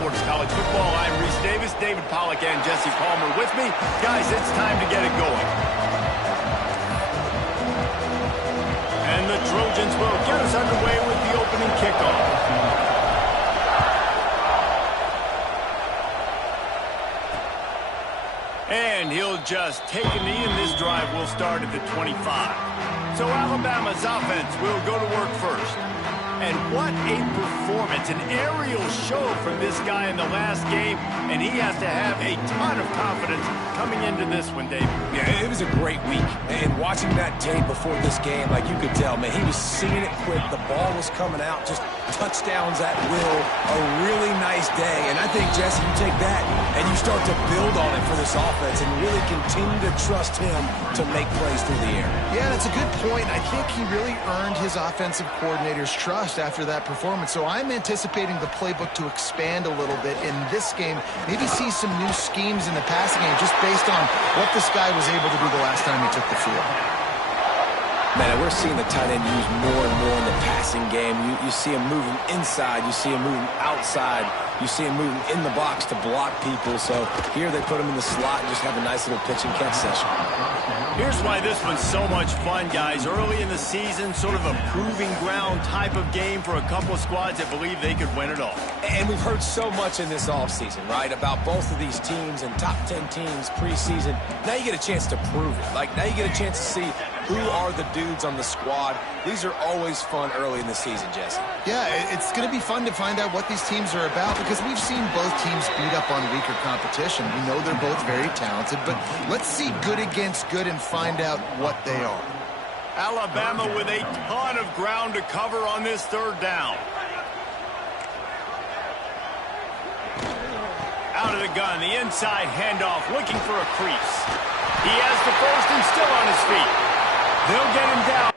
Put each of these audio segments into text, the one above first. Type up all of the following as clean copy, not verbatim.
Sports College Football. I'm Reese Davis, David Pollack, and Jesse Palmer with me. Guys, it's time to get it going. And the Trojans will get us underway with the opening kickoff. And he'll just take a knee, and this drive will start at the 25. So Alabama's offense will go to work first. And what a performance, an aerial show from this guy in the last game, and he has to have a ton of confidence coming into this one, Dave. Yeah, it was a great week, and watching that tape before this game, like you could tell, man, he was seeing it quick, the ball was coming out, just touchdowns at will, a really nice day, and I think, Jesse, you take that and you start to build on it for this offense and really continue to trust him to make plays through the air. Yeah, that's a good point. I think he really earned his offensive coordinator's trust after that performance. So I'm anticipating the playbook to expand a little bit in this game. Maybe see some new schemes in the passing game just based on what this guy was able to do the last time he took the field. Man, we're seeing the tight end used more and more in the passing game. You see him moving inside. You see him moving outside. You see him moving in the box to block people. So here they put him in the slot and just have a nice little pitch and catch session. Here's why this one's so much fun, guys. Early in the season, sort of a proving ground type of game for a couple of squads that believe they could win it all. And we've heard so much in this offseason, right, about both of these teams and top 10 teams preseason. Now you get a chance to prove it. Like, now you get a chance to see who are the dudes on the squad. These are always fun early in the season, Jesse. Yeah, it's going to be fun to find out what these teams are about because we've seen both teams beat up on weaker competition. We know they're both very talented, but let's see good against good and find out what they are. Alabama with a ton of ground to cover on this third down. Out of the gun, the inside handoff, looking for a crease. He has the first and still on his feet. They'll get him down.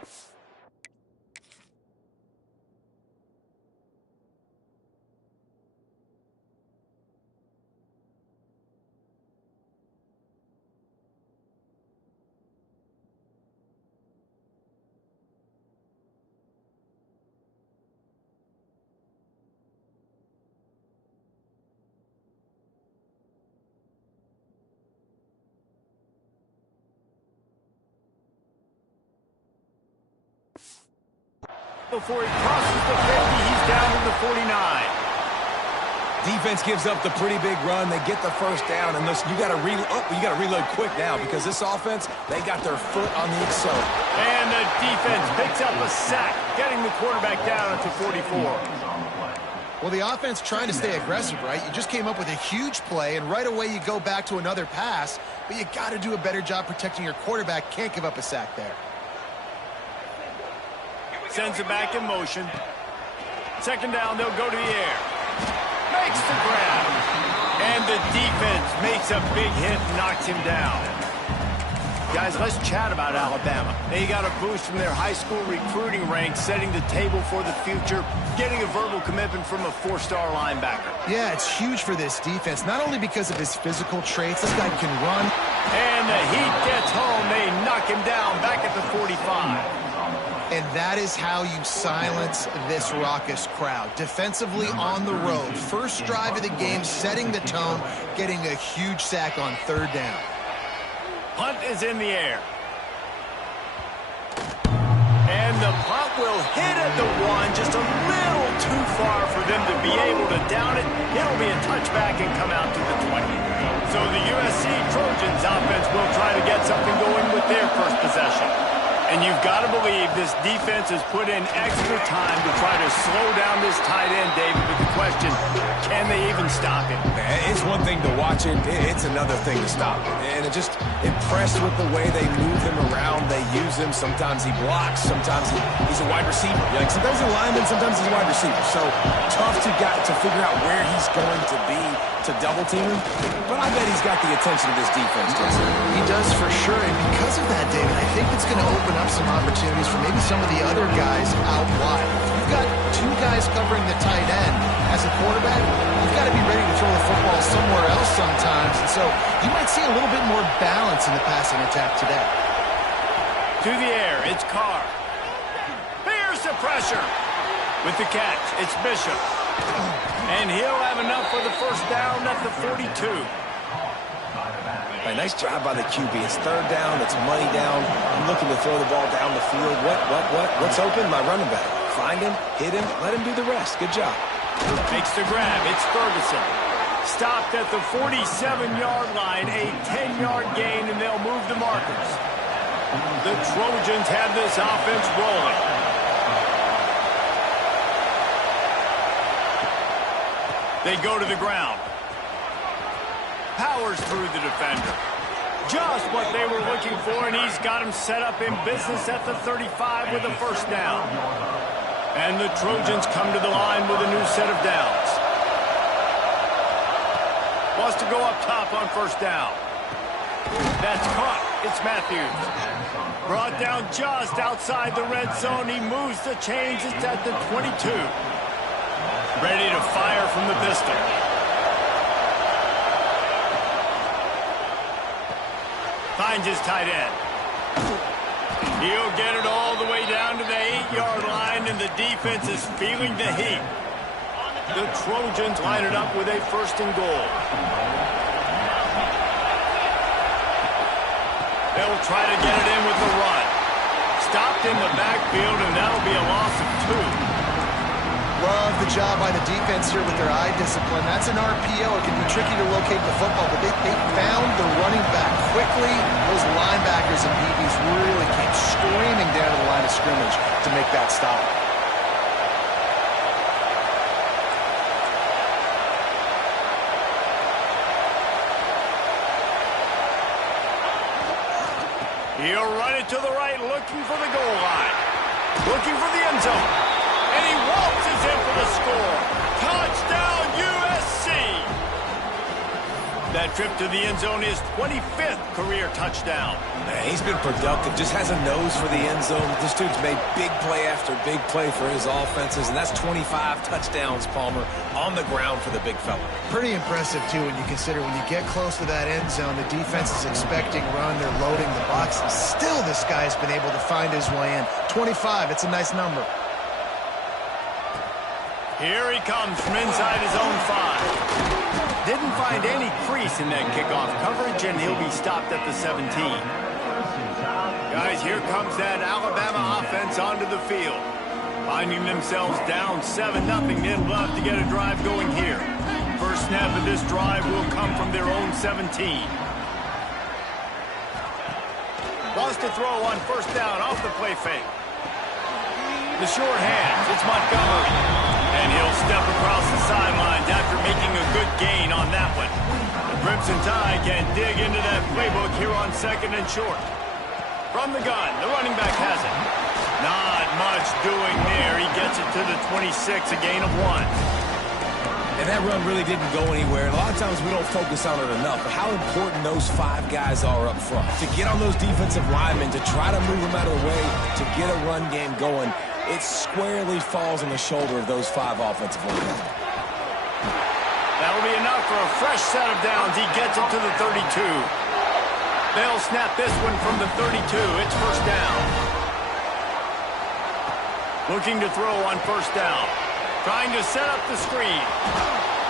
Before he crosses the 50, he's down to the 49. Defense gives up the pretty big run. They get the first down, and listen, you got to reload quick now because this offense, they got their foot on the accelerator. And the defense picks up a sack, getting the quarterback down to 44. Well, the offense trying to stay aggressive, right? You just came up with a huge play, and right away you go back to another pass, but you got to do a better job protecting your quarterback. Can't give up a sack there. Sends it back in motion. Second down, they'll go to the air. Makes the grab. And the defense makes a big hit and knocks him down. Guys, let's chat about Alabama. They got a boost from their high school recruiting ranks, setting the table for the future, getting a verbal commitment from a four-star linebacker. Yeah, it's huge for this defense, not only because of his physical traits. This guy can run. And the heat gets home. They knock him down back at the 45. And that is how you silence this raucous crowd. Defensively on the road. First drive of the game, setting the tone, getting a huge sack on third down. Punt is in the air. And the punt will hit at the one, just a little too far for them to be able to down it. It'll be a touchback and come out to the 20. So the USC Trojans offense will try to get something going with their first possession. And you've got to believe this defense has put in extra time to try to slow down this tight end, David, with the question, can they even stop him? It's one thing to watch it. It's another thing to stop it. And it just impressed with the way they move him around. They use him. Sometimes he blocks. Sometimes he's a wide receiver. Like sometimes he's a lineman. Sometimes he's a wide receiver. So tough to figure out where he's going to be to double team him. But I bet he's got the attention of this defense, Jason. He does for sure. And because of that, David, I think it's going to open up some opportunities for maybe some of the other guys out wide. If you've got two guys covering the tight end as a quarterback, you've got to be ready to throw the football somewhere else sometimes. And so you might see a little bit more balance in the passing attack today. To the air, it's Carr. Here's the pressure. With the catch, it's Bishop. And he'll have enough for the first down at the 42. Right, nice job by the QB. It's third down. It's money down. I'm looking to throw the ball down the field. What's open? My running back. Find him, hit him, let him do the rest. Good job. Makes the grab. It's Ferguson. Stopped at the 47-yard line. A 10-yard gain, and they'll move the markers. The Trojans have this offense rolling. They go to the ground. Powers through the defender. Just what they were looking for, and he's got him set up in business at the 35 with a first down. And the Trojans come to the line with a new set of downs. Wants to go up top on first down. That's caught. It's Matthews. Brought down just outside the red zone. He moves the chains. It's at the 22. Ready to fire from the pistol. Finds his tight end. He'll get it all the way down to the 8-yard line, and the defense is feeling the heat. The Trojans line it up with a first and goal. They'll try to get it in with the run. Stopped in the backfield, and that'll be a loss of 2. Love the job by the defense here with their eye discipline. That's an RPO. It can be tricky to locate the football, but they found the running back quickly. Those linebackers and DBs really came screaming down to the line of scrimmage to make that stop. He'll run it to the right, looking for the goal line. Looking for the end zone. And he waltzes in for the score. Touchdown, USC! That trip to the end zone is 25th career touchdown. Man, he's been productive. Just has a nose for the end zone. This dude's made big play after big play for his offenses, and that's 25 touchdowns, Palmer, on the ground for the big fella. Pretty impressive, too, when you consider when you get close to that end zone, the defense is expecting run. They're loading the box. Still, this guy's been able to find his way in. 25, it's a nice number. Here he comes from inside his own 5. Didn't find any crease in that kickoff coverage, and he'll be stopped at the 17. Guys, here comes that Alabama offense onto the field. Finding themselves down 7-0, they'd love to get a drive going here. First snap of this drive will come from their own 17. Wants to throw on first down off the play fake. The short hands, it's Montgomery. And he'll step across the sidelines after making a good gain on that one. The Crimson Tide can dig into that playbook here on second and short. From the gun, the running back has it. Not much doing there. He gets it to the 26, a gain of 1. And that run really didn't go anywhere. And a lot of times we don't focus on it enough, but how important those 5 guys are up front. To get on those defensive linemen, to try to move them out of the way, to get a run game going, it squarely falls on the shoulder of those 5 offensive linemen. That'll be enough for a fresh set of downs. He gets it to the 32. They'll snap this one from the 32. It's first down. Looking to throw on first down. Trying to set up the screen.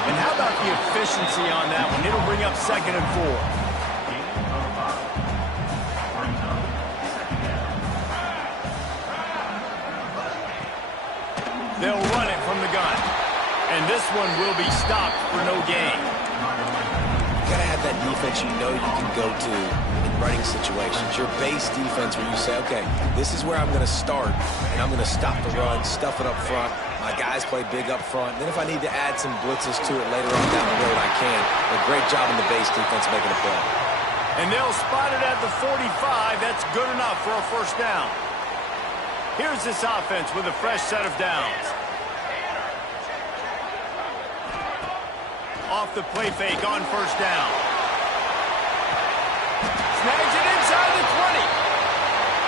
And how about the efficiency on that one? It'll bring up second and 4. They'll run it from the gun. And this one will be stopped for no gain. You got to have that defense you know you can go to in running situations. Your base defense where you say, okay, this is where I'm going to start, and I'm going to stop the run, stuff it up front. My guys play big up front. Then if I need to add some blitzes to it later on down the road, I can. A great job in the base defense making a play. And they'll spot it at the 45. That's good enough for a first down. Here's this offense with a fresh set of downs. Off the play fake on first down. Snags it inside the 20.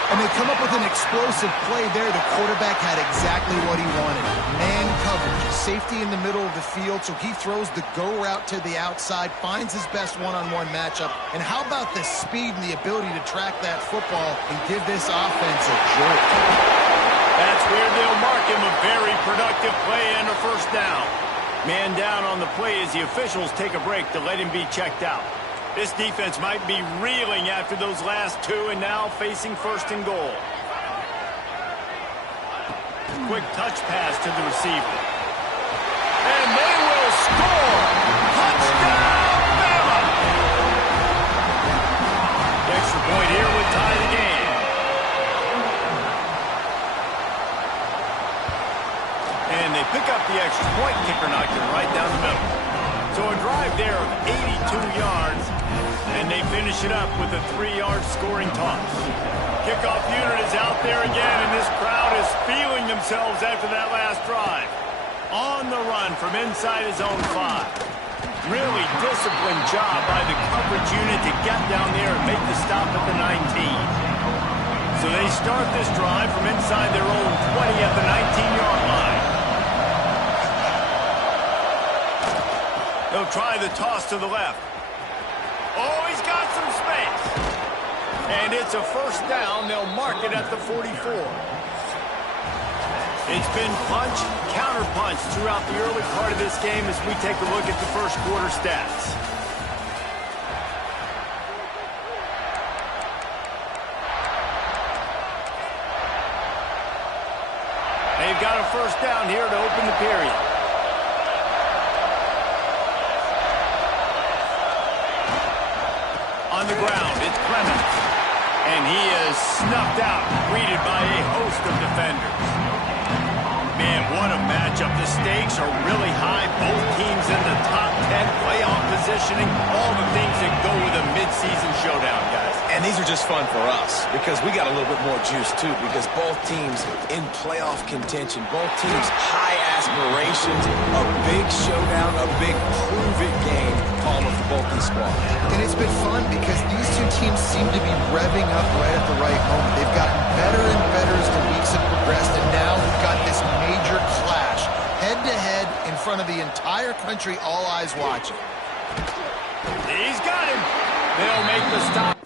And they come up with an explosive play there. The quarterback had exactly what he wanted. Man coverage, safety in the middle of the field, so he throws the go route to the outside, finds his best one-on-one matchup. And how about the speed and the ability to track that football and give this offense a jolt? That's where they'll mark him a very productive play and a first down. Man down on the play as the officials take a break to let him be checked out. This defense might be reeling after those last two and now facing first and goal. Quick touch pass to the receiver. And they will score! Touchdown, Bama! The extra point here would tie the game. And they pick up the extra point. Kicker knocked it right down the middle. So a drive there of 82 yards, and they finish it up with a 3-yard scoring toss. Kickoff unit is out there again, and this crowd is feeling themselves after that last drive. On the run from inside his own 5. Really disciplined job by the coverage unit to get down there and make the stop at the 19. So they start this drive from inside their own 20 at the 19-yard line. They'll try the toss to the left. Oh, he's got some space. And it's a first down. They'll mark it at the 44. It's been punch, counter-punch throughout the early part of this game as we take a look at the first quarter stats. They've got a first down here to open the period. On the ground, it's Clemens. And he is snuffed out, greeted by a host of defenders. Man, what a matchup. The stakes are really high. Both teams in the top 10 playoff positioning. All the things that go with a midseason showdown, guys. And these are just fun for us because we got a little bit more juice, too, because both teams in playoff contention, both teams high aspirations, a big showdown, a big prove-it game calling for both these squads. And it's been fun because these two teams seem to be revving up right at the right moment. They've gotten better and better as the weeks have progressed, and now we've got this major clash, head-to-head in front of the entire country, all eyes watching. He's got him. They'll make the stop.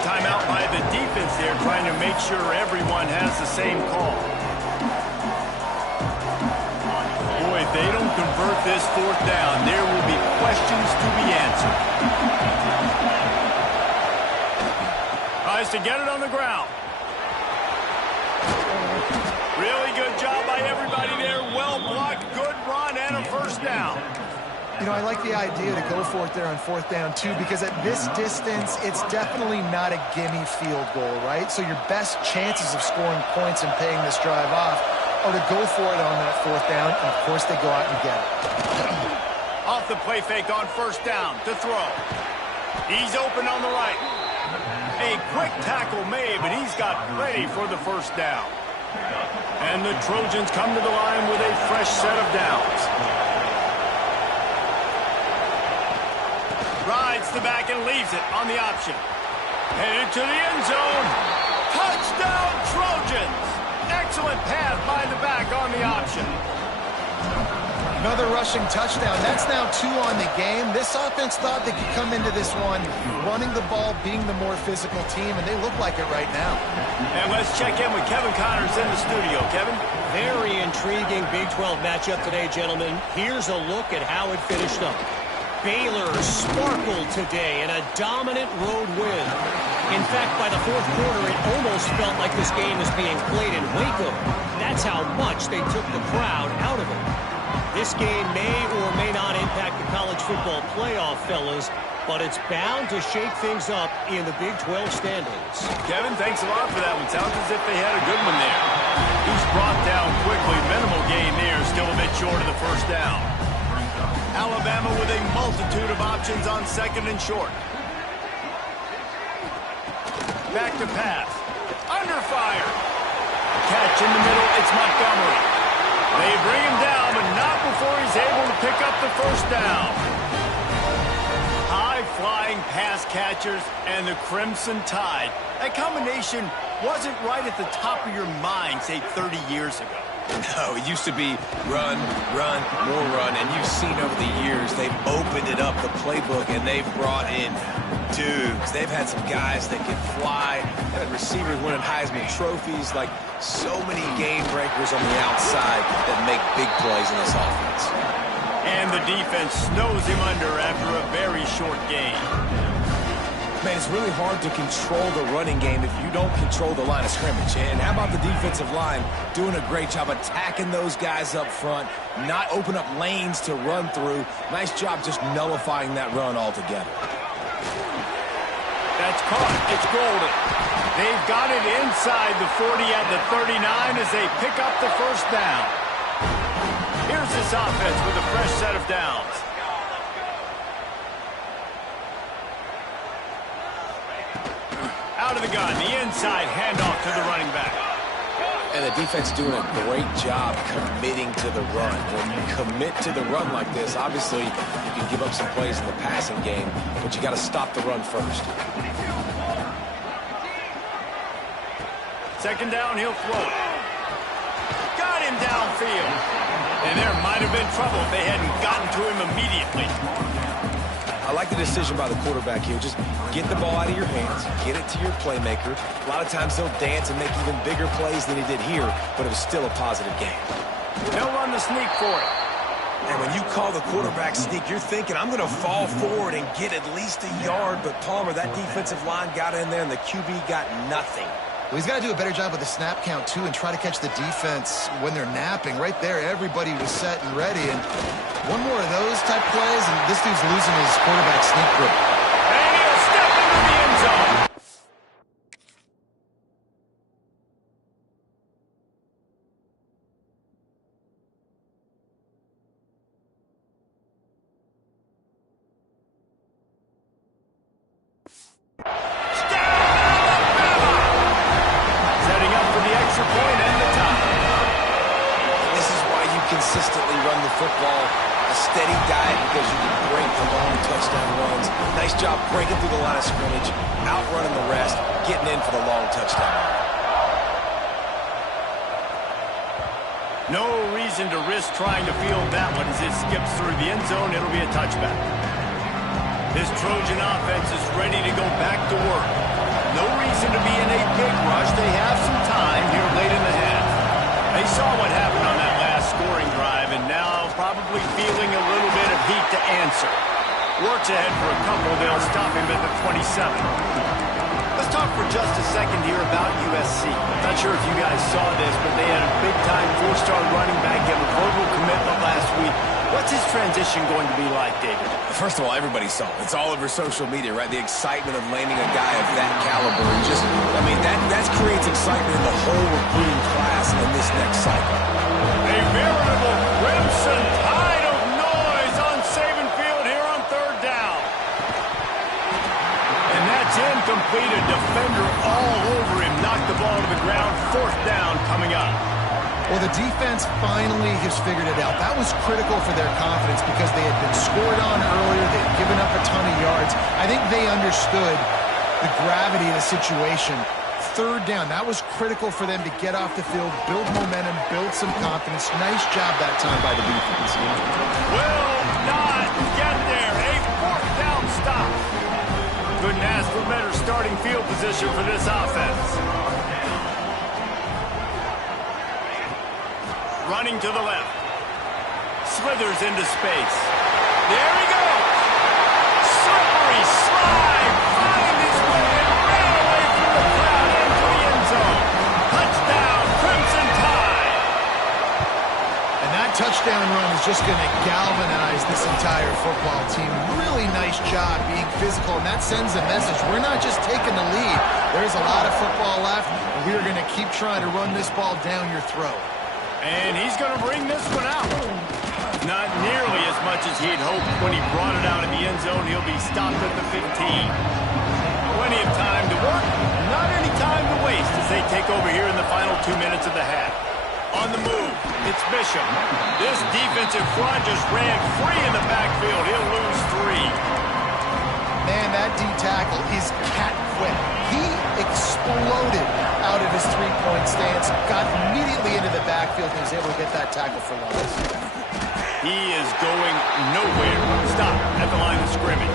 Timeout by the defense there, trying to make sure everyone has the same call. Boy, if they don't convert this fourth down, there will be questions to be answered. Tries to get it on the ground. Really good job by everybody there. Well blocked, good run, and a first down. You know, I like the idea to go for it there on fourth down, too, because at this distance, it's definitely not a gimme field goal, right? So your best chances of scoring points and paying this drive off are to go for it on that fourth down, and, of course, they go out and get it. Off the play fake on first down to throw. He's open on the right. A quick tackle made, but he's got ready for the first down. And the Trojans come to the line with a fresh set of downs. Rides the back and leaves it on the option. Headed to the end zone. Touchdown, Trojans! Excellent pass by the back on the option. Another rushing touchdown. That's now 2 on the game. This offense thought they could come into this one running the ball, being the more physical team, and they look like it right now. And let's check in with Kevin Connors in the studio. Kevin? Very intriguing Big 12 matchup today, gentlemen. Here's a look at how it finished up. Baylor sparkled today in a dominant road win. In fact, by the fourth quarter, it almost felt like this game was being played in Waco. That's how much they took the crowd out of it. This game may or may not impact the college football playoff, fellas, but it's bound to shake things up in the Big 12 standings. Kevin, thanks a lot for that one. Sounds as if they had a good one there. He's brought down quickly. Minimal gain there, still a bit short of the first down. Alabama with a multitude of options on second and short. Back to pass. Under fire. catch in the middle. It's Montgomery. They bring him down, but not before he's able to pick up the first down. High-flying pass catchers and the Crimson Tide. That combination wasn't right at the top of your mind, say, 30 years ago. No, it used to be run, run, more run, and you've seen over the years they've opened it up, the playbook, and they've brought in dudes. They've had some guys that can fly, had receivers winning Heisman trophies, like so many game breakers on the outside that make big plays in this offense. And the defense snows him under after a very short game. Man, it's really hard to control the running game if you don't control the line of scrimmage. And how about the defensive line doing a great job attacking those guys up front, not open up lanes to run through. Nice job just nullifying that run altogether. That's caught. It's Golden. They've got it inside the 40 at the 39 as they pick up the first down. Here's this offense with a fresh set of downs. Out of the gun, the inside handoff to the running back. And the defense doing a great job committing to the run. When you commit to the run like this, obviously you can give up some plays in the passing game, but you got to stop the run first. Second down, he'll throw it. Got him downfield. And there might have been trouble if they hadn't gotten to him immediately. I like the decision by the quarterback here. Just get the ball out of your hands, get it to your playmaker. A lot of times he'll dance and make even bigger plays than he did here, but it was still a positive game. They'll run the sneak for it. And when you call the quarterback sneak, you're thinking, I'm going to fall forward and get at least a yard. But Palmer, that defensive line got in there and the QB got nothing. Well, he's got to do a better job with the snap count, too, and try to catch the defense when they're napping. Right there, everybody was set and ready. And one more of those type plays, and this dude's losing his quarterback sneak grip. And he'll step into the end zone. Consistently run the football, a steady diet because you can break the long touchdown runs. Nice job breaking through the line of scrimmage, outrunning the rest, getting in for the long touchdown. No reason to risk trying to field that one as it skips through the end zone. It'll be a touchback. This Trojan offense is ready to go back to work. No reason to be in a big rush. They have some time here late in the half. They saw what happened on that last scoring drive, and now probably feeling a little bit of heat to answer. Works ahead for a couple. They'll stop him at the 27. Let's talk for just a second here about USC. Not sure if you guys saw this, but they had a big-time four-star running back get a verbal commitment last week. What's his transition going to be like, David? First of all, everybody saw it. It's all over social media, right? The excitement of landing a guy of that caliber. And just, I mean, that creates excitement in the whole recruiting class in this next cycle. A veritable crimson tide of noise on Saban Field here on third down. And that's incomplete. A defender all over him. Knocked the ball to the ground. Fourth down coming up. Well, the defense finally has figured it out. That was critical for their confidence because they had been scored on earlier. They had given up a ton of yards. I think they understood the gravity of the situation. Third down, that was critical for them to get off the field, build momentum, build some confidence. Nice job that time by the defense. Will not get there. A fourth down stop. Couldn't ask for better starting field position for this offense. Running to the left. Slithers into space. There he goes. Slippery slide. Find his way and ran away from the crowd into the end zone. Touchdown, Crimson Tide. And that touchdown run is just going to galvanize this entire football team. Really nice job being physical, and that sends a message. We're not just taking the lead. There's a lot of football left, and we're going to keep trying to run this ball down your throat. And he's going to bring this one out. Not nearly as much as he'd hoped when he brought it out in the end zone. He'll be stopped at the 15. Plenty of time to work, not any time to waste as they take over here in the final 2 minutes of the half. squish him. This defensive front just ran free in the backfield. He'll lose 3. Man, that D-tackle is cat quick. He exploded out of his three-point stance, got immediately into the backfield, and was able to get that tackle for loss. He is going nowhere. Stop at the line of scrimmage.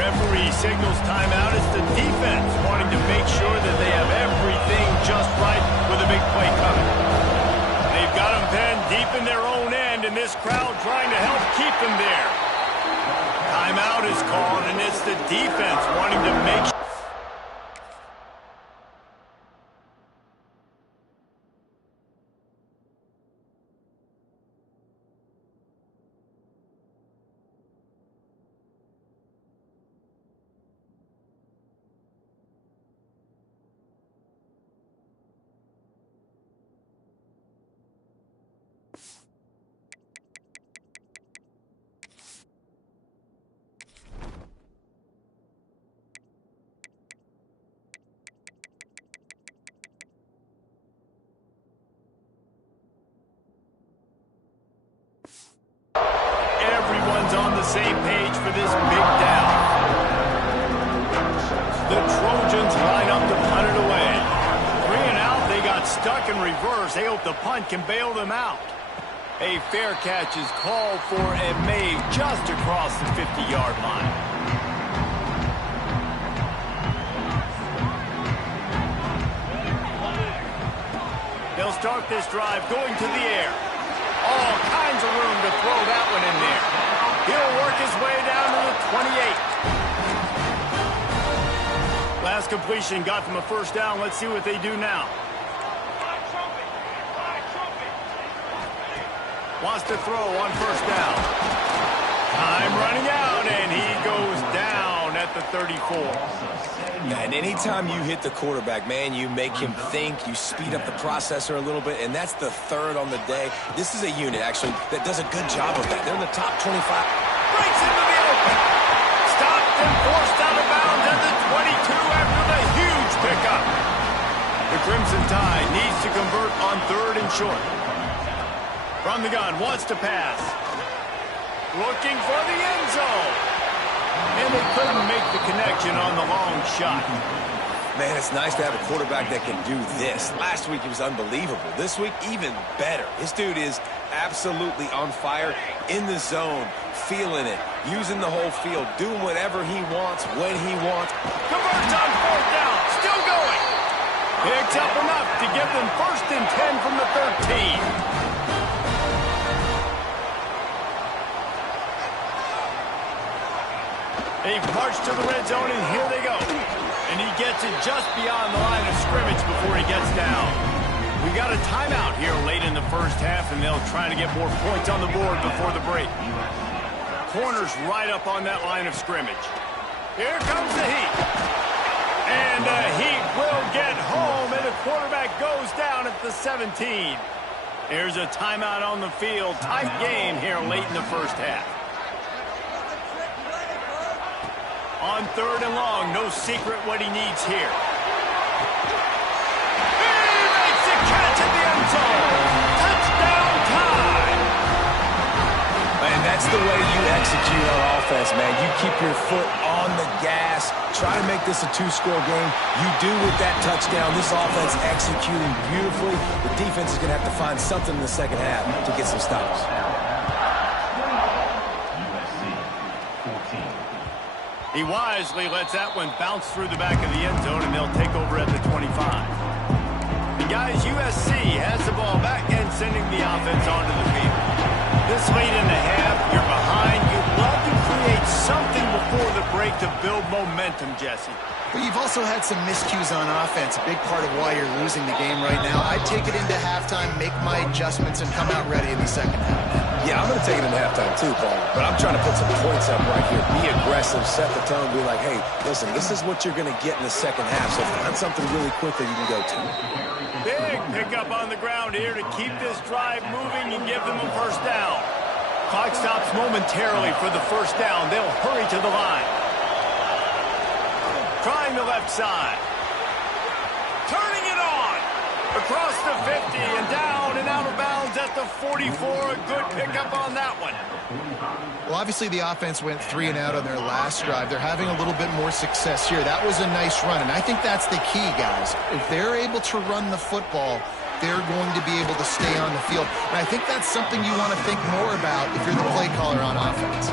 Referee signals timeout. It's the defense wanting to make sure that they have everything just right with a big play coming. They've got them penned deep in their own end, and this crowd trying to help keep them there. Timeout is called, and it's the defense wanting to make sure. Everyone's on the same page for this big down. The Trojans line up to punt it away. 3 and out, they got stuck in reverse. They hope the punt can bail them out. A fair catch is called for and made just across the 50-yard line. They'll start this drive going to the air. All kinds of room to throw that one in there. He'll work his way down to the 28. Last completion got them a first down. Let's see what they do now. Wants to throw on first down. Time running out, and he goes down at the 34. And anytime you hit the quarterback, man, you make him think, you speed up the processor a little bit, and that's the 3rd on the day. This is a unit, actually, that does a good job of that. They're in the top 25. Breaks into the open. Stopped and forced out of bounds at the 22 after the huge pickup. The Crimson Tide needs to convert on 3rd and short. From the gun, wants to pass. Looking for the end zone. And they couldn't make the connection on the long shot. Man, it's nice to have a quarterback that can do this. Last week, he was unbelievable. This week, even better. This dude is absolutely on fire, in the zone, feeling it, using the whole field, doing whatever he wants, when he wants. Converts on 4th down, still going. Picks up enough to give them 1st and 10 from the 13. They've marched to the red zone, and here they go. And he gets it just beyond the line of scrimmage before he gets down. We got a timeout here late in the first half, and they'll try to get more points on the board before the break. Corners right up on that line of scrimmage. Here comes the heat. And the heat will get home, and the quarterback goes down at the 17. Here's a timeout on the field. Tight game here late in the first half. On 3rd and long, no secret what he needs here. He makes the catch at the end zone. Touchdown time. And that's the way you execute on offense, man. You keep your foot on the gas. Try to make this a 2-score game. You do with that touchdown. This offense executing beautifully. The defense is going to have to find something in the second half to get some stops. He wisely lets that one bounce through the back of the end zone, and they'll take over at the 25. And guys, USC has the ball back and sending the offense onto the field. This late in the half, you're behind. You'd love to create something before the break to build momentum, Jesse. But you've also had some miscues on offense, a big part of why you're losing the game right now. I'd take it into halftime, make my adjustments, and come out ready in the second half. Yeah, I'm going to take it into halftime too, Paul. But I'm trying to put some points up right here. Be aggressive, set the tone, be like, hey, listen, this is what you're going to get in the second half. So find something really quick that you can go to. Big pickup on the ground here to keep this drive moving and give them a first down. Clock stops momentarily for the first down. They'll hurry to the line. Trying the left side. Turning it on. Across the 50 and down and out of bounds at at the 44. A good pickup on that one. Well, obviously the offense went 3 and out on their last drive. They're having a little bit more success here. That was a nice run, and I think that's the key, guys. If they're able to run the football, they're going to be able to stay on the field. And I think that's something you want to think more about if you're the play caller on offense.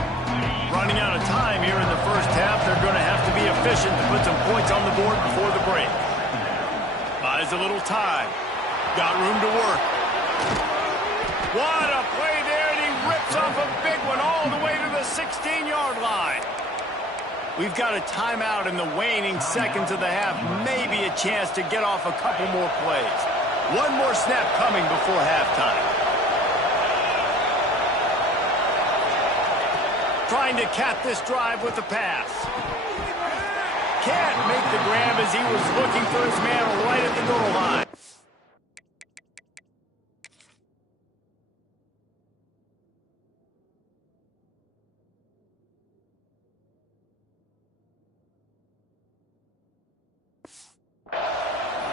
Running out of time here in the first half. They're going to have to be efficient to put some points on the board before the break. Buys a little time. Got room to work. What a play there, and he rips off a big one all the way to the 16-yard line. We've got a timeout in the waning seconds of the half. Maybe a chance to get off a couple more plays. One more snap coming before halftime. Trying to cap this drive with the pass. Can't make the grab as he was looking for his man right at the goal line.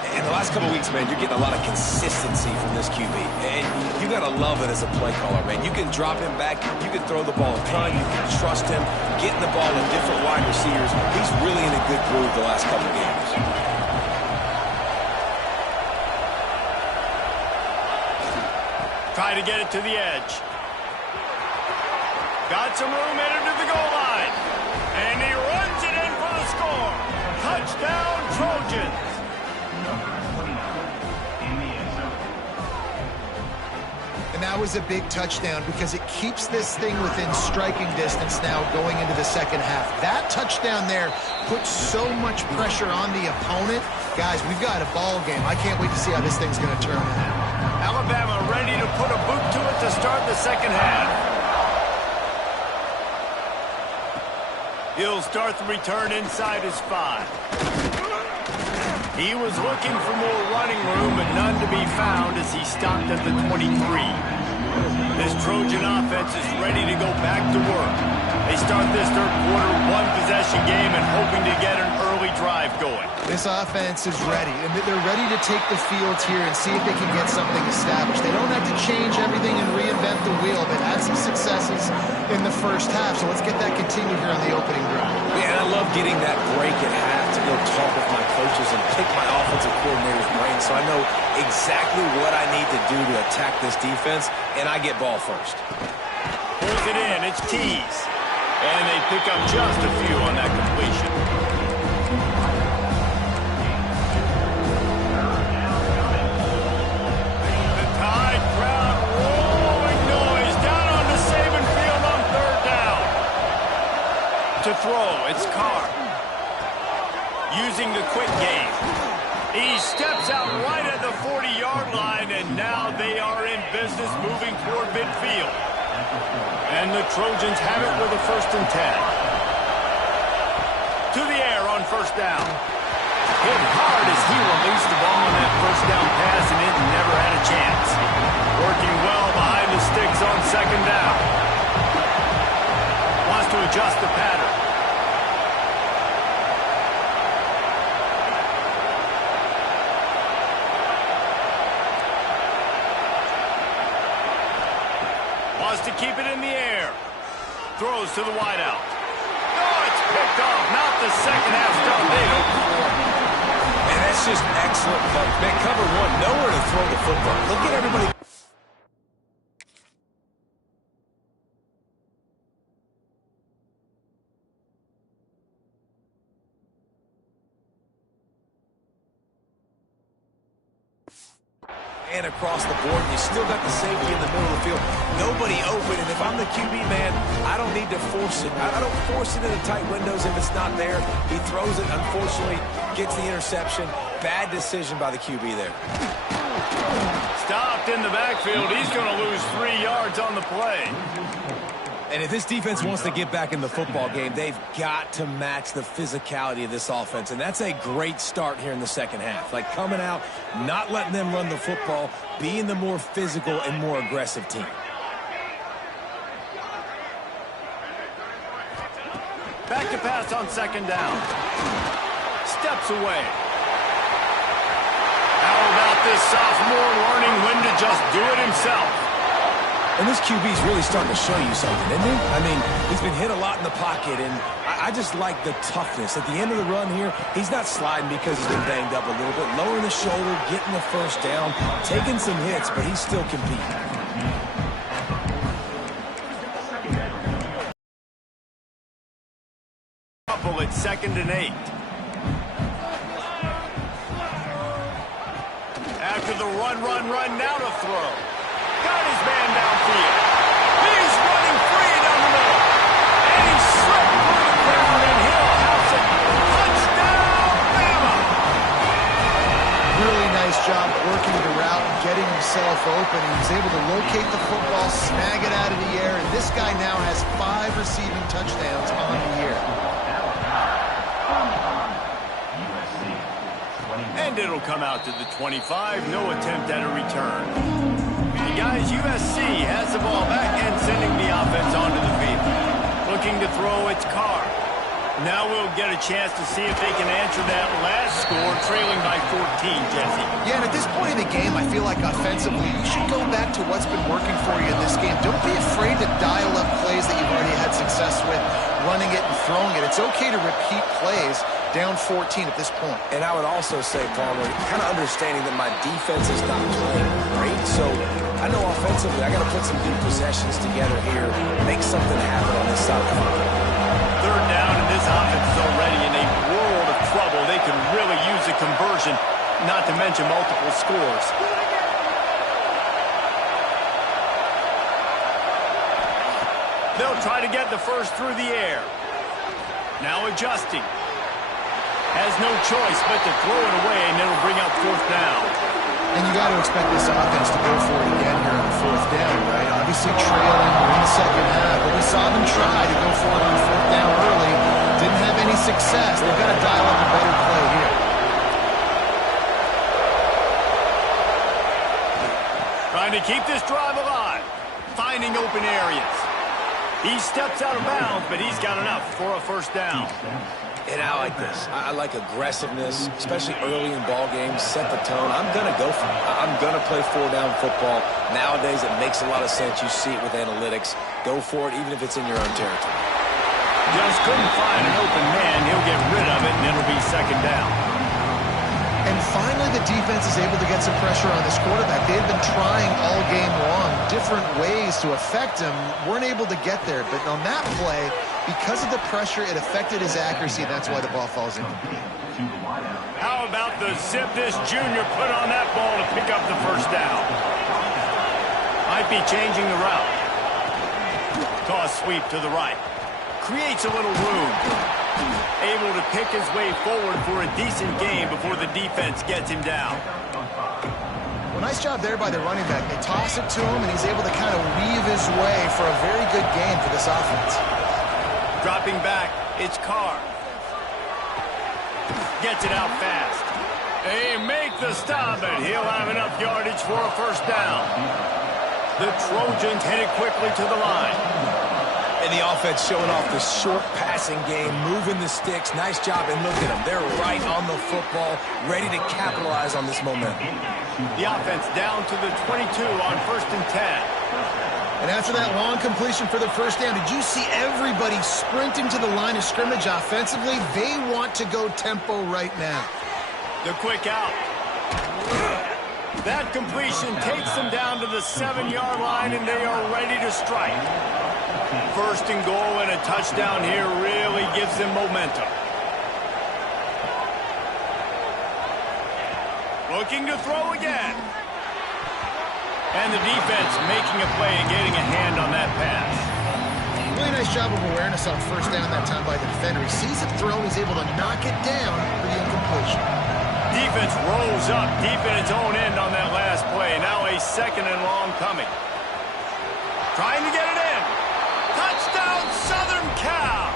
In the last couple weeks, man, you're getting a lot of consistency from this QB. And you got to love it as a play caller, man. You can drop him back. You can throw the ball a ton. You can trust him, getting the ball to different wide receivers. He's really in a good groove the last couple games. Try to get it to the edge. Got some room, headed to the goal line. And he runs it in for the score. Touchdown, Trojans. And that was a big touchdown because it keeps this thing within striking distance now going into the second half. That touchdown there puts so much pressure on the opponent. Guys, we've got a ball game. I can't wait to see how this thing's going to turn out. Alabama ready to put a boot to it to start the second half. He'll start the return inside his 5. He was looking for more running room, but none to be found as he stopped at the 23. This Trojan offense is ready to go back to work. They start this third quarter one-possession game and hoping to get an early drive going. This offense is ready, and they're ready to take the field here and see if they can get something established. They don't have to change everything and reinvent the wheel. They've had some successes in the first half, so let's get that continued here on the opening drive. Yeah, and I love getting that break at half to go talk with my coaches and pick my offensive coordinator's brain so I know exactly what I need to do to attack this defense, and I get ball first. Pulls it in, it's Tees. And they pick up just a few on that completion. The Tide crowd rolling noise down on the Saban field on third down. To throw, it's Carr. Using the quick game. He steps out right at the 40-yard line, and now they are in business moving toward midfield. And the Trojans have it with a 1st and 10. To the air on first down. Hit hard as he released the ball on that first down pass, and it never had a chance. Working well behind the sticks on second down. Wants to adjust the pattern. To keep it in the air. Throws to the wideout. Oh, it's picked off. Not the second half stuff they hoped for. And that's just excellent coverage. Man, cover one, nowhere to throw the football. Look at everybody. And across the board, you still got the safety in the middle of the field. Nobody open, and if I'm the QB, man, I don't need to force it. I don't force it into tight windows if it's not there. He throws it, unfortunately, gets the interception. Bad decision by the QB there. Stopped in the backfield. He's going to lose 3 yards on the play. And if this defense wants to get back in the football game, they've got to match the physicality of this offense. And that's a great start here in the second half. Like coming out, not letting them run the football, being the more physical and more aggressive team. Back to pass on second down. Steps away. How about this sophomore learning when to just do it himself? And this QB's really starting to show you something, isn't he? I mean, he's been hit a lot in the pocket, and I just like the toughness. At the end of the run here, he's not sliding because he's been banged up a little bit. Lowering the shoulder, getting the first down, taking some hits, but he's still competing. It's 2nd and 8. After the run, now to throw. Got his man downfield. He's running free down the middle. And he slipped through the ground, and he'll house it. Touchdown, Bama! Really nice job working the route and getting himself open. He was able to locate the football, snag it out of the air, and this guy now has 5 receiving touchdowns on the year. And it'll come out to the 25. No attempt at a return. And guys, USC has the ball back and sending the offense onto the field. Looking to throw, it's Carr. Now we'll get a chance to see if they can answer that last score, trailing by 14, Jesse. Yeah, and at this point in the game, I feel like offensively, you should go back to what's been working for you in this game. Don't be afraid to dial up plays that you've already had success with, running it and throwing it. It's okay to repeat plays down 14 at this point. And I would also say, Palmer, kind of understanding that my defense is not playing great, so I know offensively I got to put some good possessions together here, make something happen on this side of the field. 3rd down, and this offense is already in a world of trouble. They can really use a conversion, not to mention multiple scores. They'll try to get the first through the air. Now adjusting. Has no choice but to throw it away, and it'll bring up 4th down. And you got to expect this offense to go for it again here on 4th down, right? Obviously trailing in the second half, but we saw them try to go for it on 4th down early. Didn't have any success. They've got to dial up a better play here. Trying to keep this drive alive. Finding open areas. He steps out of bounds, but he's got enough for a 1st down. And I like this. I like aggressiveness, especially early in ball games. Set the tone. I'm going to go for it. I'm going to play 4-down football. Nowadays, it makes a lot of sense. You see it with analytics. Go for it, even if it's in your own territory. Just couldn't find an open man. He'll get rid of it, and it'll be 2nd down. And finally, the defense is able to get some pressure on this quarterback. They've been trying all game long, different ways to affect him. Weren't able to get there. But on that play, because of the pressure, it affected his accuracy. That's why the ball falls in. How about the zip this junior put on that ball to pick up the 1st down? Might be changing the route. Toss sweep to the right. Creates a little room. Able to pick his way forward for a decent game before the defense gets him down. Well, nice job there by the running back. They toss it to him, and he's able to kind of weave his way for a very good game for this offense. Dropping back, it's Carr. Gets it out fast. They make the stop, and he'll have enough yardage for a 1st down. The Trojans headed quickly to the line. And the offense showing off the short passing game, moving the sticks. Nice job, and look at them. They're right on the football, ready to capitalize on this momentum. The offense down to the 22 on 1st and 10. And after that long completion for the 1st down, did you see everybody sprinting to the line of scrimmage offensively? They want to go tempo right now. The quick out. That completion takes them down to the 7-yard line, and they are ready to strike. 1st and goal, and a touchdown here really gives them momentum. Looking to throw again. And the defense making a play and getting a hand on that pass. Really nice job of awareness on 1st down that time by the defender. He sees it thrown, he's able to knock it down for the incompletion. Defense rolls up deep in its own end on that last play. Now a 2nd and long coming. Trying to get it in. Touchdown, Southern Cal.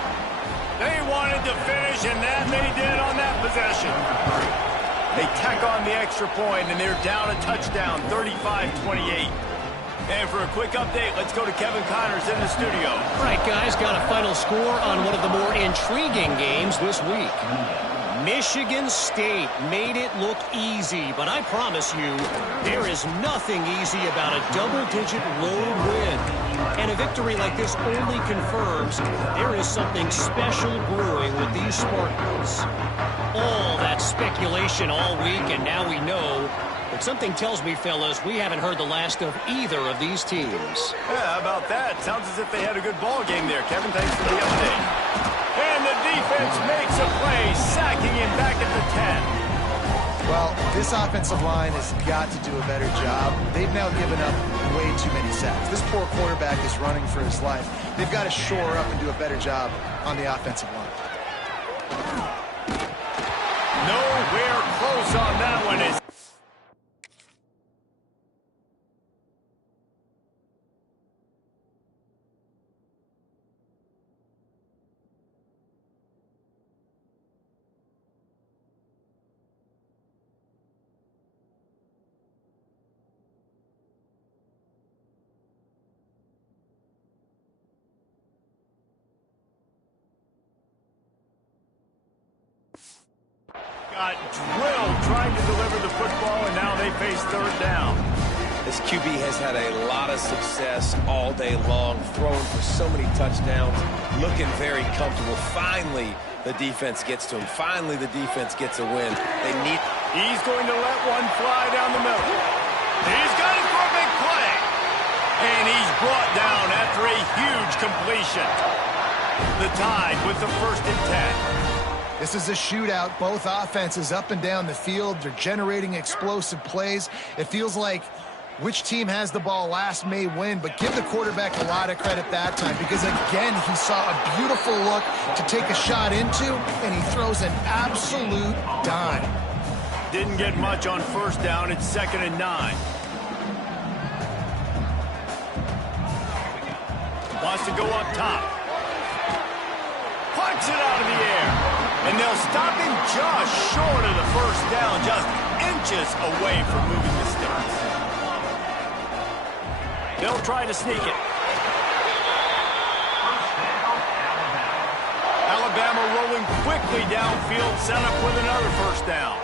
They wanted to finish, and that they did on that possession. They tack on the extra point, and they're down a touchdown, 35-28. And for a quick update, let's go to Kevin Connors in the studio. All right, guys, got a final score on one of the more intriguing games this week. Michigan State made it look easy, but I promise you, there is nothing easy about a double-digit road win. And a victory like this only confirms there is something special brewing with these Spartans. All that speculation all week, and now we know. But something tells me, fellas, we haven't heard the last of either of these teams. Yeah, how about that? Sounds as if they had a good ball game there. Kevin, thanks for the update. And the defense makes a play, sacking him back at the 10. Well, this offensive line has got to do a better job. They've now given up way too many sacks. This poor quarterback is running for his life. They've got to shore up and do a better job on the offensive line. Nowhere close on that one. Got drilled trying to deliver the football, and now they face third down. This QB has had a lot of success all day long, throwing for so many touchdowns, looking very comfortable. Finally, the defense gets to him. Finally, the defense gets a win. He's going to let one fly down the middle. He's got it for a big play. And he's brought down after a huge completion. The Tide with the 1st and 10. This is a shootout. Both offenses up and down the field. They're generating explosive plays. It feels like which team has the ball last may win, but give the quarterback a lot of credit that time because, again, he saw a beautiful look to take a shot into, and he throws an absolute dime. Didn't get much on 1st down. It's 2nd and 9. Wants to go up top. Punts it out of the air. And they'll stop him just short of the 1st down, just inches away from moving the sticks. They'll try to sneak it. Alabama rolling quickly downfield, set up with another 1st down.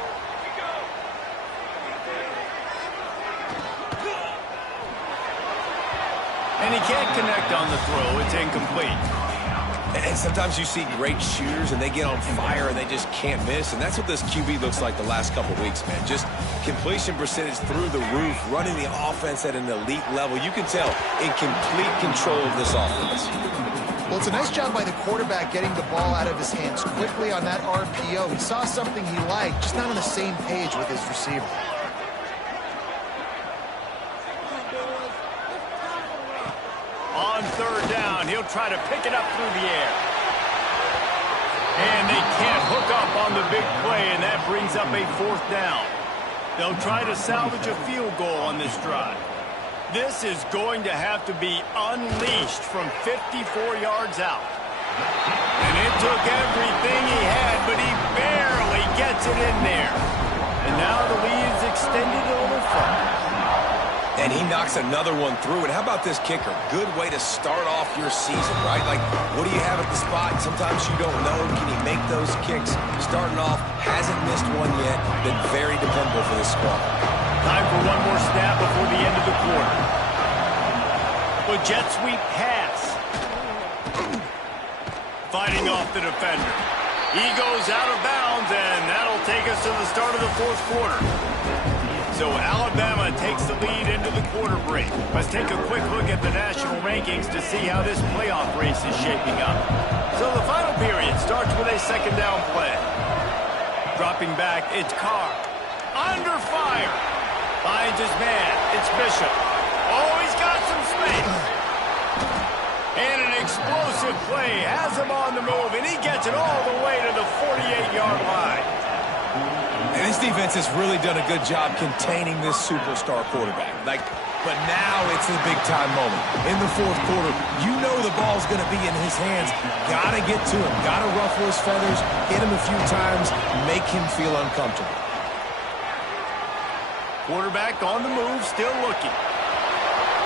And he can't connect on the throw. It's incomplete. And sometimes you see great shooters, and they get on fire, and they just can't miss. And that's what this QB looks like the last couple of weeks, man. Just completion percentage through the roof, running the offense at an elite level. You can tell in complete control of this offense. Well, it's a nice job by the quarterback getting the ball out of his hands quickly on that RPO. He saw something he liked, just not on the same page with his receiver. On 3rd down, he'll try to pick it up through the air. And they can't hook up on the big play, and that brings up a 4th down. They'll try to salvage a field goal on this drive. This is going to have to be unleashed from 54 yards out. And it took everything he had, but he barely gets it in there. And now the lead is extended a little further. And he knocks another one through. And how about this kicker? Good way to start off your season, right? Like, what do you have at the spot? Sometimes you don't know. Can he make those kicks? Starting off, hasn't missed one yet. Been very dependable for this squad. Time for one more snap before the end of the quarter. A jet sweep pass. Fighting off the defender. He goes out of bounds, and that'll take us to the start of the 4th quarter. So Alabama takes the lead into the quarter break. Let's take a quick look at the national rankings to see how this playoff race is shaping up. So the final period starts with a 2nd down play. Dropping back, it's Carr. Under fire. Finds his man. It's Bishop. Oh, he's got some space. And an explosive play has him on the move, and he gets it all the way to the 48-yard line. And this defense has really done a good job containing this superstar quarterback. But now it's the big-time moment. In the 4th quarter, you know the ball's going to be in his hands. Got to get to him. Got to ruffle his feathers, hit him a few times, make him feel uncomfortable. Quarterback on the move, still looking.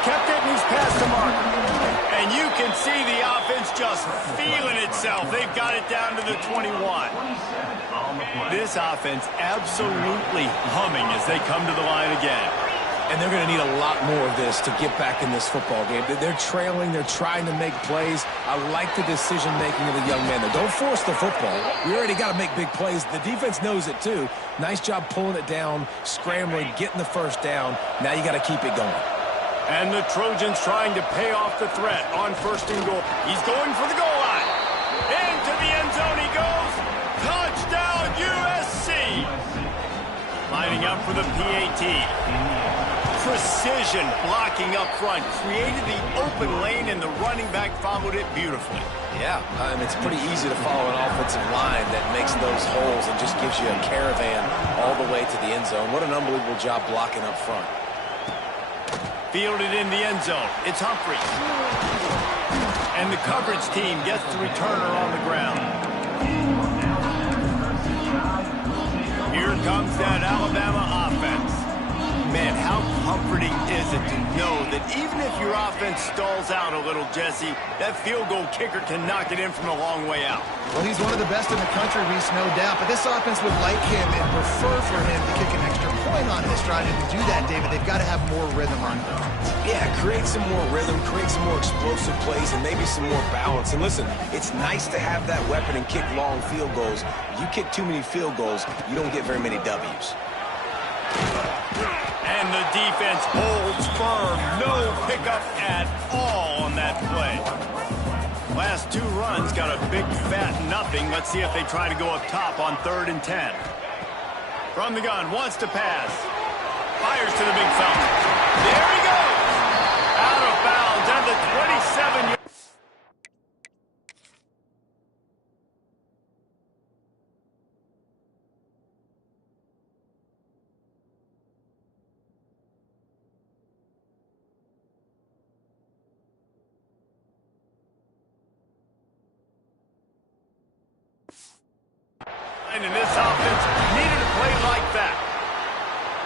kept it, and he's past the mark. And you can see the offense just feeling itself. They've got it down to the 21. This offense absolutely humming as they come to the line again. And they're going to need a lot more of this to get back in this football game. They're trailing. They're trying to make plays. I like the decision-making of the young man. Don't force the football. We already got to make big plays. The defense knows it, too. Nice job pulling it down, scrambling, getting the first down. Now you got to keep it going. And the Trojans trying to pay off the threat on 1st and goal. He's going for the goal line. Into the end zone he goes. Touchdown, USC. Lining up for the PAT. Precision blocking up front. Created the open lane, and the running back followed it beautifully. Yeah, it's pretty easy to follow an offensive line that makes those holes and just gives you a caravan all the way to the end zone. What an unbelievable job blocking up front. Fielded in the end zone. It's Humphries. And the coverage team gets the returner on the ground. Here comes that Alabama offense. Man, how comforting is it to know that even if your offense stalls out a little, Jesse, that field goal kicker can knock it in from a long way out. Well, he's one of the best in the country, Reese, no doubt. But this offense would like him and prefer for him to kick an extra point on this drive. And to do that, David, they've got to have more rhythm on him. Yeah, create some more rhythm, create some more explosive plays, and maybe some more balance. And listen, it's nice to have that weapon and kick long field goals. If you kick too many field goals, you don't get very many W's. And the defense holds firm. No pickup at all on that play. Last 2 runs got a big fat nothing. Let's see if they try to go up top on 3rd and 10. From the gun, wants to pass. Fires to the big fella. There he goes. Out of bounds at the 27-yard. And this offense needed a play like that.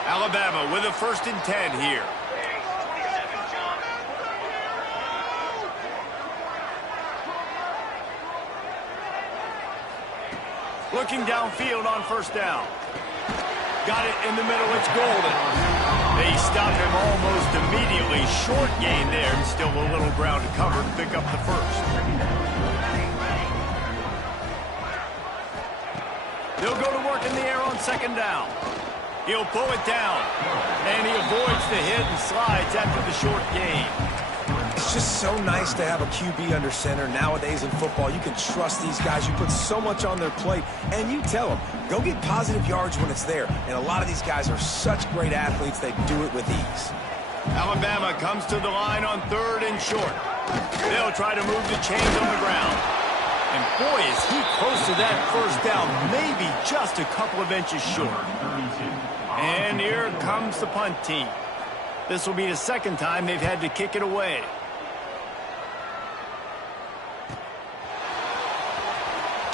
Alabama with a 1st and 10 here. Looking downfield on 1st down. Got it in the middle. It's Golden. They stop him almost immediately. Short gain there. Still a little ground to cover to pick up the 1st. They'll go to work in the air on 2nd down. He'll pull it down. And he avoids the hit and slides after the short gain. It's just so nice to have a QB under center. Nowadays in football, you can trust these guys. You put so much on their plate, and you tell them, go get positive yards when it's there. And a lot of these guys are such great athletes, they do it with ease. Alabama comes to the line on 3rd and short. They'll try to move the chains on the ground. And boy, is he close to that 1st down, maybe just a couple of inches short. And here comes the punt team. This will be the 2nd time they've had to kick it away.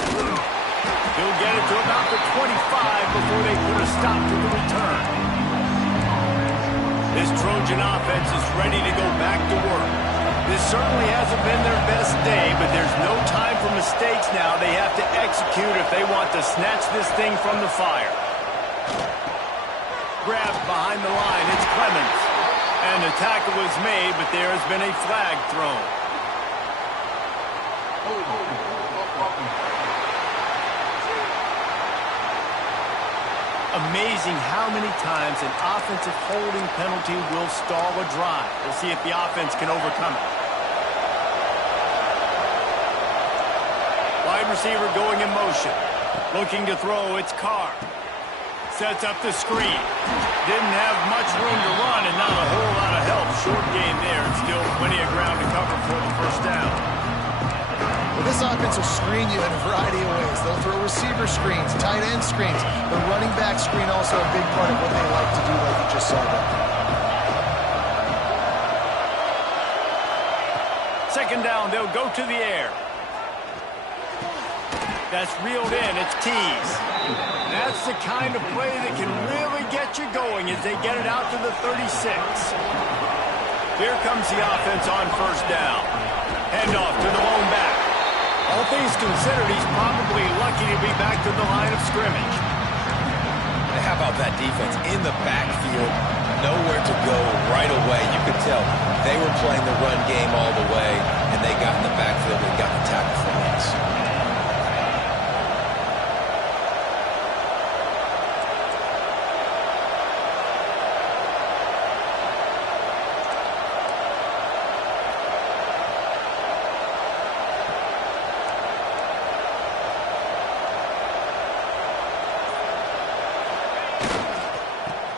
He'll get it to about the 25 before they put a stop to the return. This Trojan offense is ready to go back to work. This certainly hasn't been their best day, but there's no time for mistakes now. They have to execute if they want to snatch this thing from the fire. Grabbed behind the line, it's Clemens. And the tackle was made, but there has been a flag thrown. Amazing how many times an offensive holding penalty will stall a drive. We'll see if the offense can overcome it. Wide receiver going in motion. Looking to throw, it's Carr. Sets up the screen. Didn't have much room to run and not a whole lot of help. Short game there and still plenty of ground to cover for the 1st down. Well, this offense will screen you in a variety of ways. They'll throw receiver screens, tight end screens. The running back screen also a big part of what they like to do, like you just saw there. 2nd down, they'll go to the air. That's reeled in. It's Tees. That's the kind of play that can really get you going as they get it out to the 36. Here comes the offense on first down. Handoff to the lone back. All things considered, he's probably lucky to be back to the line of scrimmage. And how about that defense in the backfield? Nowhere to go right away. You could tell they were playing the run game all the way, and they got in the backfield and got the tackle for loss.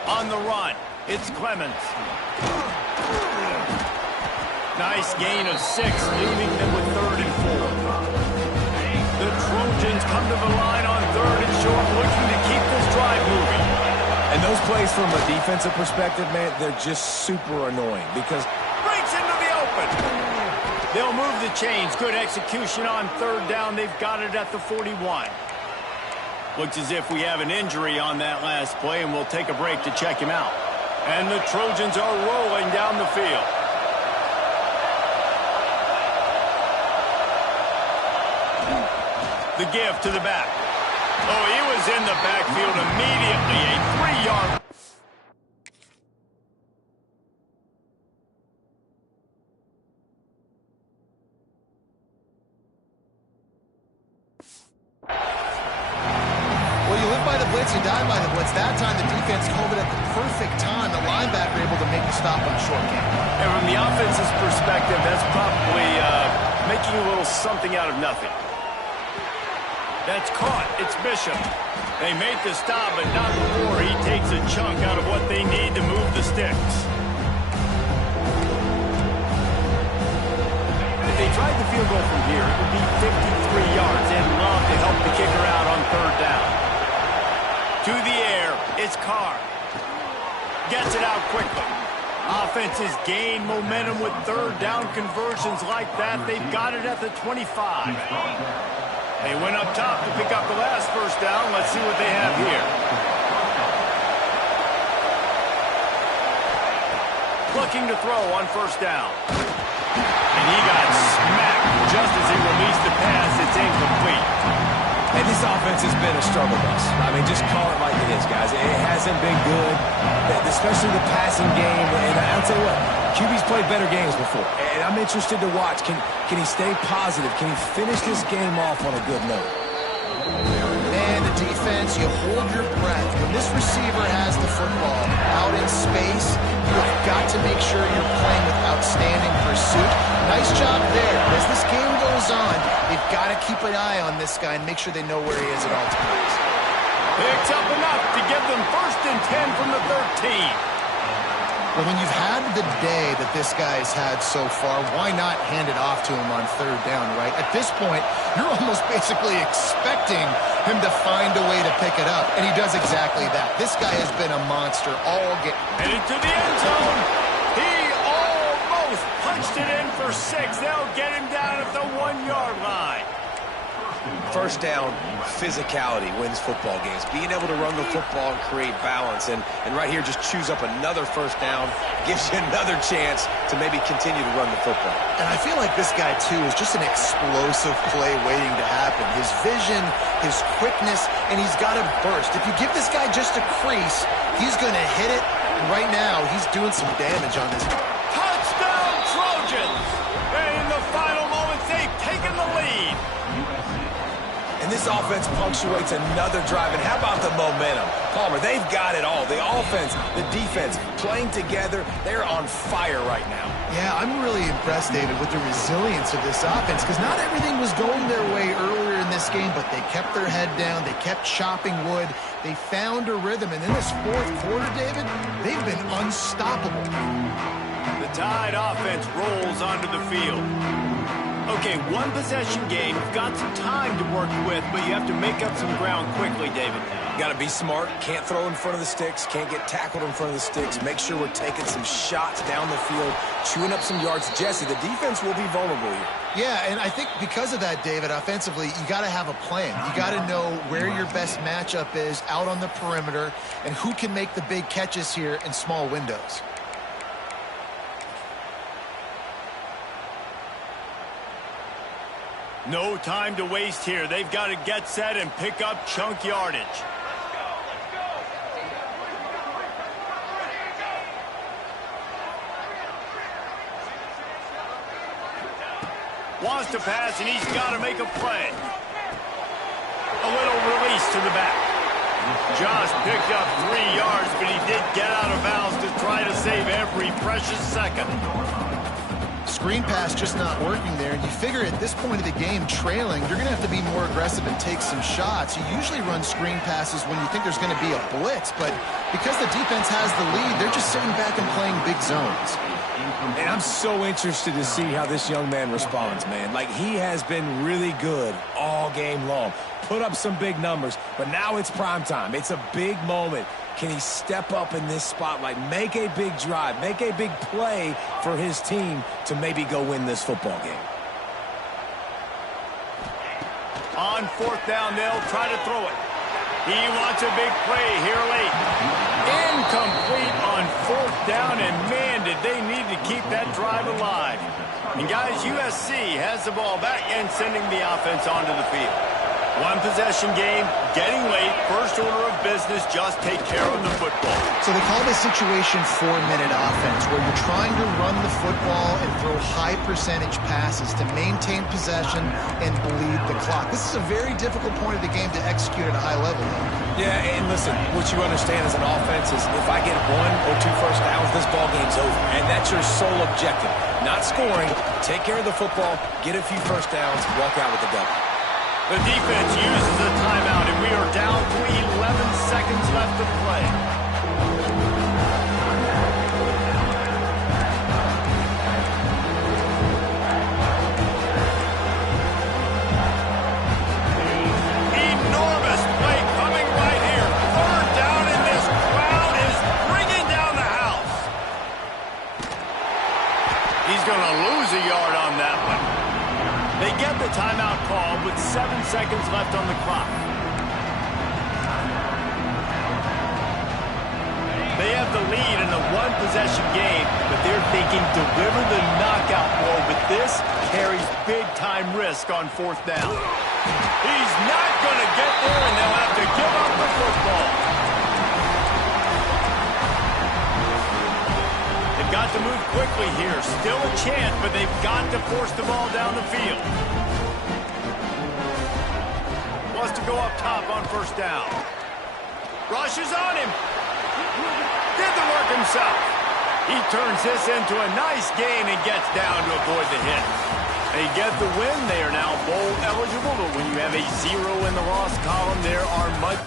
On the run, it's Clemens. Nice gain of 6, leaving them with 3rd and 4. The Trojans come to the line on 3rd and short, looking to keep this drive moving. And those plays from a defensive perspective, man, they're just super annoying because Breaks into the open. They'll move the chains. Good execution on 3rd down. They've got it at the 41. Looks as if we have an injury on that last play, and we'll take a break to check him out. And the Trojans are rolling down the field. The give to the back. Oh, he was in the backfield immediately. A 3-yard. Well, you live by the blitz, you die by the blitz. That time the defense called it at the perfect time. The linebacker able to make the stop on a short game. And from the offense's perspective, that's probably making a little something out of nothing. That's caught. It's Bishop. They made the stop, but not before he takes a chunk out of what they need to move the sticks. If they tried the field goal from here, it would be 53 yards. And love to help the kicker out on 3rd down. To the air, it's Carr. Gets it out quickly. Offenses gain momentum with 3rd down conversions like that. They've got it at the 25. They went up top to pick up the last 1st down. Let's see what they have here. Looking to throw on 1st down. And he got smacked just as he released the pass. It's incomplete. And this offense has been a struggle bus. I mean, just call it like it is, guys. It hasn't been good, especially the passing game. And I'll tell you what, QB's played better games before. And I'm interested to watch. Can he stay positive? Can he finish this game off on a good note? Man, the defense, you hold your breath. When this receiver has the football out in space, you have got to make sure you're playing with outstanding pursuit. Nice job there. As this game goes on, they've got to keep an eye on this guy and make sure they know where he is at all times. Picks up enough to give them 1st and 10 from the 13. Well, when you've had the day that this guy's had so far, why not hand it off to him on 3rd down, right? At this point, you're almost basically expecting him to find a way to pick it up, and he does exactly that. This guy has been a monster all game. Headed to the end zone. He almost punched it in for 6. They'll get him down at the 1-yard line. 1st down, physicality wins football games. Being able to run the football and create balance. And right here, just choose up another 1st down. Gives you another chance to maybe continue to run the football. And I feel like this guy, too, is just an explosive play waiting to happen. His vision, his quickness, and he's got a burst. If you give this guy just a crease, he's going to hit it. And right now, he's doing some damage on this. Touchdown, Trojans! And in the final moments, they've taken the lead. And this offense punctuates another drive. And how about the momentum? Palmer, they've got it all. The offense, the defense, playing together. They're on fire right now. Yeah, I'm really impressed, David, with the resilience of this offense, because not everything was going their way earlier in this game, but they kept their head down. They kept chopping wood. They found a rhythm. And in this 4th quarter, David, they've been unstoppable. The Tide offense rolls onto the field. Okay, 1-possession game. You've got some time to work with, but you have to make up some ground quickly, David. Got to be smart. Can't throw in front of the sticks. Can't get tackled in front of the sticks. Make sure we're taking some shots down the field, chewing up some yards. Jesse, the defense will be vulnerable here. Yeah, and I think because of that, David, offensively, you got to have a plan. You got to know where your best matchup is out on the perimeter and who can make the big catches here in small windows. No time to waste here. They've got to get set and pick up chunk yardage. Wants to pass, and he's got to make a play. A little release to the back. Just picked up 3 yards, but he did get out of bounds to try to save every precious second. Screen pass just not working there. And you figure at this point of the game, trailing, you're going to have to be more aggressive and take some shots. You usually run screen passes when you think there's going to be a blitz, but because the defense has the lead, they're just sitting back and playing big zones. And I'm so interested to see how this young man responds, man. Like, he has been really good all game long. Put up some big numbers, but now it's prime time. It's a big moment. Can he step up in this spotlight, make a big drive, make a big play for his team to maybe go win this football game? On 4th down, they'll try to throw it. He wants a big play here late. Incomplete on 4th down, and man, did they need to keep that drive alive. And guys, USC has the ball back and sending the offense onto the field. One possession game, getting late, first order of business, just take care of the football. So they call this situation 4-minute offense, where you're trying to run the football and throw high percentage passes to maintain possession and bleed the clock. This is a very difficult point of the game to execute at a high level, though. Yeah, and listen, what you understand as an offense is if I get 1 or 2 first downs, this ball game's over. And that's your sole objective. Not scoring, take care of the football, get a few first downs, walk out with the W. The defense uses a timeout, and we are down to 11 seconds left to play. Enormous play coming right here. 3rd down, and this crowd is bringing down the house. He's going to lose a yard on that one. They get the timeout call with 7 seconds left on the clock. They have the lead in a one-possession game, but they're thinking deliver the knockout blow, but this carries big-time risk on 4th down. He's not going to get there, and they'll have to give up the football. They've got to move quickly here. Still a chance, but they've got to force the ball down the field. Wants to go up top on 1st down. Rushes on him. Did the work himself. He turns this into a nice gain and gets down to avoid the hit. They get the win. They are now bowl eligible, but when you have a 0 in the loss column, there are much